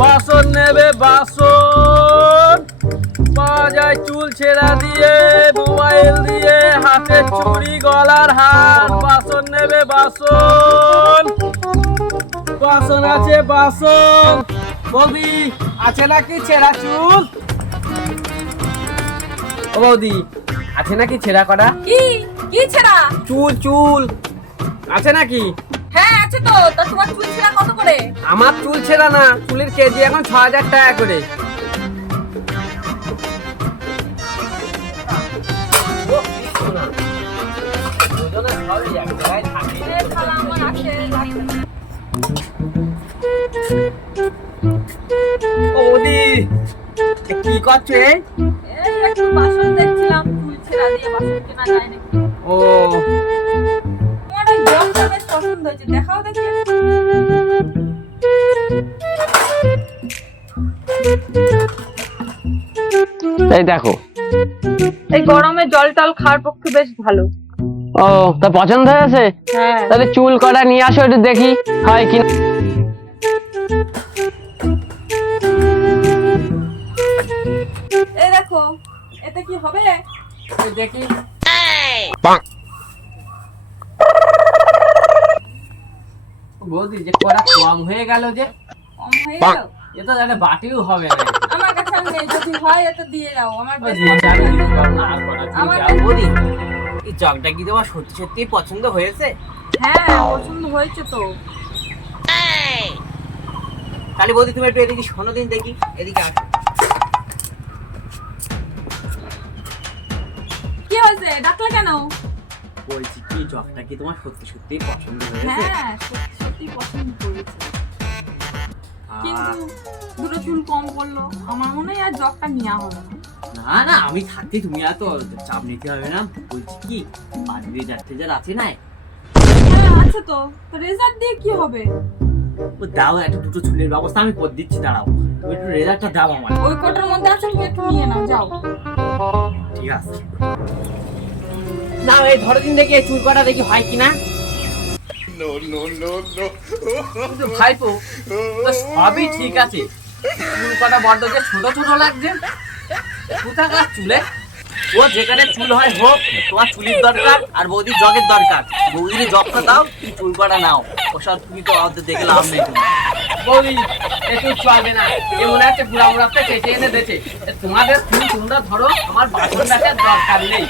বাসন নেবে, বাসন পাওয়া যায় চুল ছেঁড়া দিয়ে, মোবাইল দিয়ে, হাতে চুড়ি, গলার হার। বাসন নেবে, বাসন বাসন আছে, বাসন। বৌদি আছে নাকি ছেঁড়া চুল? ও বৌদি আছে নাকি ছেঁড়া করা কি কি ছেঁড়া চুল? চুল আছে নাকি? হ্যাঁ আছে তো। তা তোমার চুল ছেঁড়া কত করে? আমার চুল ছেঁড়া না, চুলের কেজি এখন ৬,০০০ টাকা করে। এ শালা আমার আছে, লাগবে। ও বৌদি কি করছো? এই একটু বাসন দেখছিলাম, চুল ছেঁড়া দিয়ে বাসন কেনা যায় নাকি। ও তোমার ওই জগটা বেশ পছন্দ হয়েছে, দেখাও দেখি। এই দেখো। এই গরমে জল টল খাওয়ার পক্ষে বেশ ভালো। ও তা পছন্দ হয়েছে? হ্যাঁ তাহলে চুল কটা নিয়ে আসো, একটু দেখি হয় কি। এই দেখো, এতে কি হবে? দেখি। বৌদি যে কটা কম হয়ে গেল যে। কম হয়ে গেল? এ তো জানে বাটিও হবে না। আমার কাছে আর নেই, যদি হয় এত দিয়ে দাও। আমার বেশ আমার বৌদি এই জগটা কি তোমার সত্যি সত্যি পছন্দ হয়েছে? হ্যাঁ পছন্দ হয়েছে তো। তাহলে বৌদি তুমি একটু এদিকে শোনো দিন দেখি, এদিকে আসো। কি হয়েছে, ডাকলে কেন? বলছি কি জগটা কি তোমার সত্যি সত্যি পছন্দ হয়েছে? হ্যাঁ সত্যি সত্যি পছন্দ করেছে, কিন্তু দুটো চুল কম পড়লো। আমার মনে হয় আর জগটা নেওয়া হবে না। না না, আমি থাকতে তুমি এত চাপ নিতে হবে না। বলছি কি বাড়ির রেজার টেজার আছে না? হ্যাঁ আছে তো। তো রেজার দিয়ে কি হবে? ও দাও, একটা দুটো চুলের ব্যবস্থা আমি করে দিচ্ছি, দাঁড়াও। তুমি একটু রেজারটা দাও আমার। ওই কোটার মধ্যে আছে, তুমি একটু নিয়ে নাও, যাও। ঠিক আছে না, এই ধরো দিন দেখি এই চুল কাটা দেখি হয় কিনা। কিন্তু ভাইপো তো সবই ঠিক আছে, চুল কাটা বড্ড যে ছোট ছোট লাগছে। কোথাকার চুলে? ও যেখানে চুল হয় হোক, তোমার চুলির দরকার আর বৌদির জগের দরকার। বৌদির জগটা দাও, তুমি চুল কাটা নাও। ওসব তুমি তো আমাদের দেখে লাভ নেই। বৌদি একটু চলবে না, এ মনে হচ্ছে বুড়া বুড়াতে কেটে এনে দিয়েছে। তোমাদের চুল তোমরা ধরো, আমার বাসন দেখার দরকার নেই।